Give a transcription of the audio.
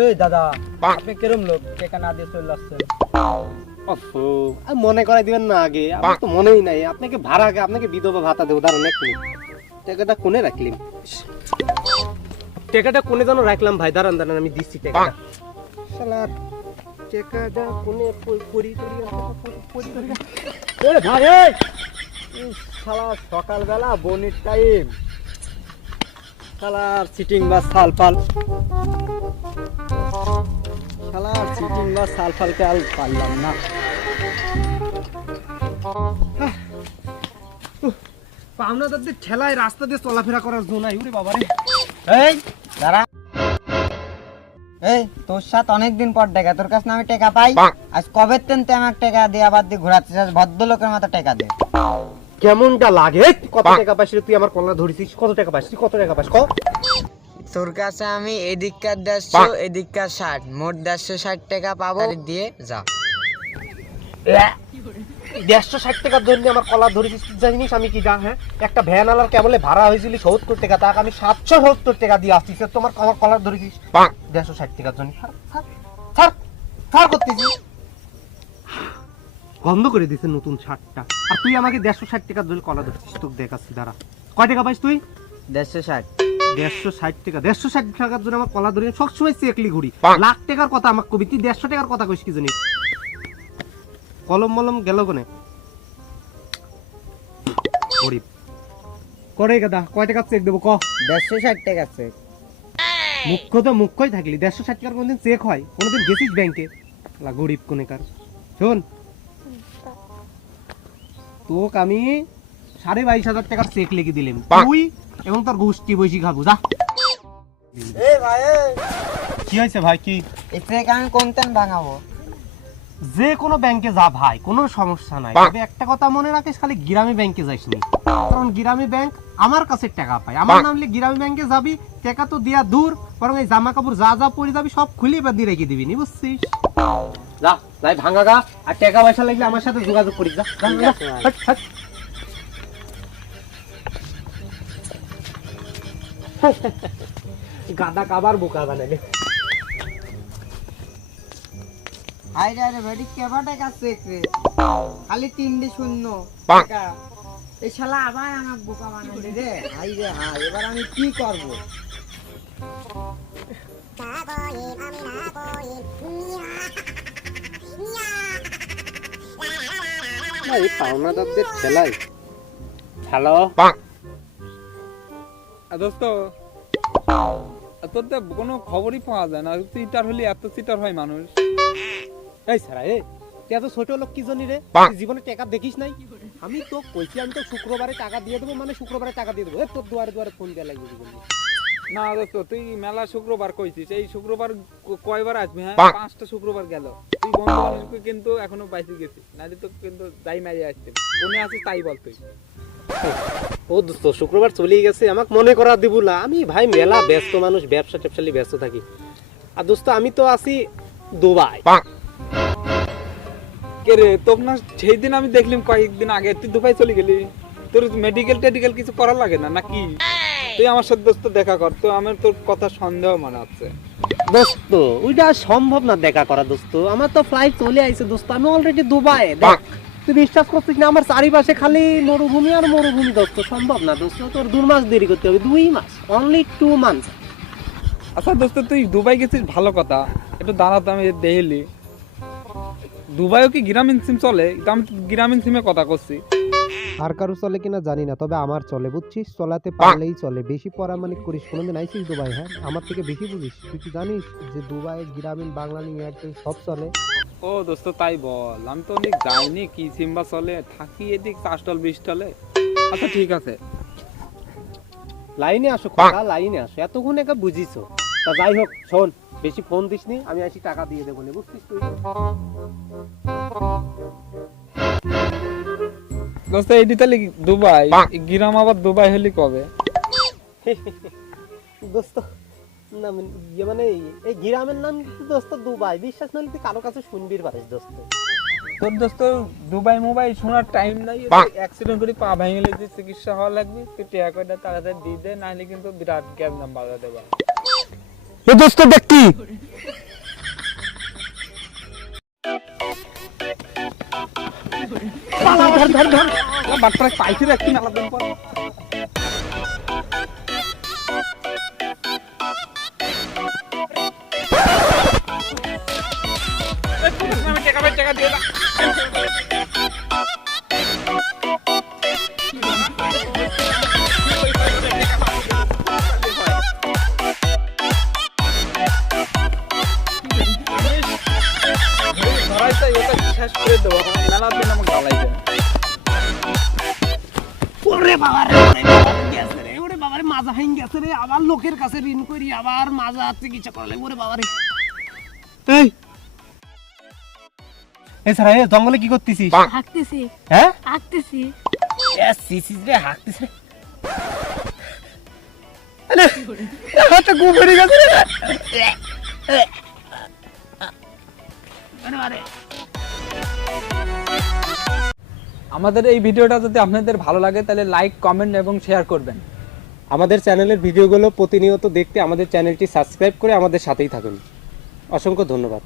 এই দাদা, আপনি কিরম লোক টাকা না দিয়ে চলে আসছেন? আমি মনে করাই দিবেন না আগে, আমার তো মনেই নাই। আপনাকে ভাড়া আগে আপনাকে বিধবা ভাতা দেবো, দাঁড়ান এক মিনিট। টাকাটা কোনে রাখলাম? টাকাটা কোনে যেন রাখলাম ভাই, দাঁড়ান দাঁড়ান আমি দিচ্ছি টাকাটা। শালা টাকাটা কোনে পড়ি এ ভাই, এই শালা সকালবেলা বনির টাইম, শালার সিটিং বা সালফাল, শালার সিটিং বা সালফালকে আর পারলাম না। পাওনা দাদের ঠেলায় রাস্তা দিয়ে চলাফেরা করার জন্য নাই। ওরে বাবা রে, এই দাঁড়া, এই তোর সাথে অনেকদিন পর দেখা, তোর কাছে আমি টাকা পাই। আজ কবে তেন তুই আমাকে টাকা দিয়ে আবার দিয়ে ঘোরাতে চাস? ভদ্রলোকের মতো টাকা দে। কেমনটা লাগে? কত টাকা পাইছিস তুই? আমার কলা ধরেছিস? কত টাকা পাইছিস? কত টাকা পাইছিস? তোর কাছে আমি এদিককার 150 এদিককার 60, মোট 160 টাকা পাবো, দিয়ে যা। 160 টাকার জন্য আমার কলা ধরেছিস? জানিস আমি কি যা? হ্যাঁ, একটা ভ্যান আলার কেবলে ভাড়া হয়েছিল 70 টাকা, তাকে আমি 770 টাকা দিয়ে আসছি। তোমার আমার কলার ধরেছিস 160 টাকার জন্য? ছাড় করতেছি, বন্ধ করে দিছে নতুন শার্টটা। আর তুই আমাকে 160 টাকার জন্য কলা ধরছিস? তোকে দেখাচ্ছি, দাঁড়া। কয় টাকা পাইস তুই? 160। 160 টাকা? 160 টাকার জন্য আমার কলা ধরে সবসময় চেকলি ঘুরি। লাখ টাকার কথা আমাকে কবি, তুই 150 টাকার কথা কইস কি জানিস? কলম মলম গেল কোনে? গরিব করে গাদা, কয় টাকা চেক দেবো ক? 160 টাকা চেক। মুখ্য তো মুখ্যই থাকলি, 160 টাকার কোনদিন চেক হয়? কোনদিন গেছিস ব্যাংকে? গরিব কোনেকার। শোন, তোকে আমি 22,500 টাকার চেক লিখে দিলাম, তুই এবং তোর গোষ্ঠী বসি খাবো, যা। এই ভাই, কি হয়েছে ভাই? কি এই চেক আমি কোনতেন ভাঙাবো? যে কোনো ব্যাংকে যা ভাই, কোনো সমস্যা নাই। তবে একটা কথা মনে রাখিস, খালি গ্রামী ব্যাংকে যাইস নি, কারণ গ্রামী ব্যাংক আমার কাছে টাকা পায়। আমার নামলে গ্রামী ব্যাংকে যাবি, টাকা তো দেয়া দূর, বরং এই জামা কাপড় যা যা পরে যাবি সব খুলে বাঁধি রেখে দিবি, নি বুঝছিস? যা যাই ভাঙা গা, আর টাকা পয়সা লাগলে আমার সাথে যোগাযোগ করিস, যা। গাদা কাবার বোকা বানালে। আরে আরে ভেড়ি কেবা টাকা চেক রে, খালি 3 শূন্য টাকা। এই শালা আবার আমার বোকা বানালি রে। হাই রে হাই, এবার আমি কি করব? এই পাওনাদারদের খেলাই। হ্যালো দোস্ত, তোর তো কোনো খবরই পাওয়া যায় না। চিটার হলে এত চিটার হয় মানুষ। এই সারা, তুই এত ছোট লোক কি জানি রে? তুই জীবনে টাকা দেখিস নাই? আমি তো কইছি, আমি তো শুক্রবারে টাকা দিয়ে দেবো, মানে শুক্রবারে টাকা দিয়ে দেবো। তোর দুয়ারে দুয়ারে ফোন দেওয়া লাগবে জীবনে। না দোস্ত, তুই মেলা শুক্রবার কইছিস, এই শুক্রবার কয়বার আসবি? হ্যাঁ, 5টা শুক্রবার গেল। তুই বন্ধু মানুষকে কিন্তু এখনো পাইতে গেছিস, নাহলে তো কিন্তু যাই মারিয়ে আসতে। কোনে আছিস তাই বল তুই। ও দোস্ত, শুক্রবার চলেই গেছে, আমাকে মনে করা দিব না। আমি ভাই মেলা ব্যস্ত মানুষ, ব্যবসা ট্যাবসালি ব্যস্ত থাকি। আর দোস্ত আমি তো আছি দুবাই। কে রে, তোর না সেই দিন আমি দেখলাম কয়েকদিন আগে তুই দুবাই চলে গেলি। তোর মেডিকেল টেডিকেল কিছু করা লাগে না নাকি? তুই আমার সাথে দোস্ত দেখা কর, তো আমার তোর কথা সন্দেহ মনে হচ্ছে। দোস্ত ওইটা সম্ভব না দেখা করা দোস্ত, আমার তো ফ্লাইট চলে আইছে দোস্ত, আমি অলরেডি দুবাই। দেখ, তুই বিশ্বাস করছিস না, আমার চারিপাশে খালি মরুভূমি আর মরুভূমি দোস্ত। সম্ভব না দোস্ত, তোর 2 মাস দেরি করতে হবে। 2 মাস, অনলি 2 মান্থ। আচ্ছা দোস্ত, তুই দুবাই গেছিস ভালো কথা, একটু দাঁড়াতে আমি দেখলি। দুবাইও কি গ্রামীণ সিম চলে? আমি গ্রামীণ সিমে কথা করছি। আর কারো চলে কিনা জানি না, তবে আমার চলে, বুঝছিস? চলাতে পারলেই চলে। বেশি পরামানিক করিস। কোনোদিন আইছিস দুবাই? হ্যাঁ, আমার থেকে বেশি বুঝিস। তুই কি জানিস যে দুবাই গ্রামীণ বাংলালিং এয়ারটেল সব চলে? ও দোস্ত, তাই বল। আমি তো অনেক যাইনি, কি সিম্বা চলে, থাকি এদিক 4 20 টলে। আচ্ছা ঠিক আছে, লাইনে আসো কথা, লাইনে আসো। এতক্ষণ একা বুঝিস। তা যাই হোক, শোন, বেশি ফোন দিস নি, আমি আসি টাকা দিয়ে দেবো, বুঝছিস তুই? দোস্ত এইটি তাহলে দুবাই, গ্রাম আবার দুবাই হলি কবে? দোস্ত না মানে এই গ্রামের নাম দোস্ত দুবাই। বিশ্বাস না হলে তুই কারো কাছে শুনবি পারিস দোস্ত। তোর দোস্ত দুবাই মোবাইল শোনার টাইম নাই। অ্যাক্সিডেন্ট করে পা ভেঙে গেলে যে চিকিৎসা হওয়া লাগবে, তুই টাকা কয়টা তাড়াতাড়ি দিয়ে দে, নাহলে কিন্তু বিরাট গ্যাপ নাম বাধা দেবা। দোস্ত দেখ কি ধর ধর বাটপারে পাইছি রে একটু মেলা দিন পর আমি টাকা দিয়ে দাও শেষ করে দেবো মেলা দিন আমাকে গালাইছে ওরে বাবা রে, ওরে বাবা গেছে রে, ওরে বাবা রে, মাজা ভাঙ গেছে রে, আবার লোকের কাছে ঋণ করি, আবার মাজা চিকিৎসা করলে, ওরে বাবা রে। এই স্যার, এই জঙ্গলে কি করতেছিস? হাঁকতেছি হ্যাঁ? হাঁকতেছি সিসিস রে, হাঁকতিস রে। আরে, হাতটা গু ভরে গেছে রে। আরে আরে। আমাদের এই ভিডিওটা যদি আপনাদের ভালো লাগে তাহলে লাইক কমেন্ট এবং শেয়ার করবেন আমাদের চ্যানেলের ভিডিওগুলো প্রতিনিয়ত দেখতে আমাদের চ্যানেলটি সাবস্ক্রাইব করে আমাদের সাথেই থাকুন। অসংখ্য ধন্যবাদ।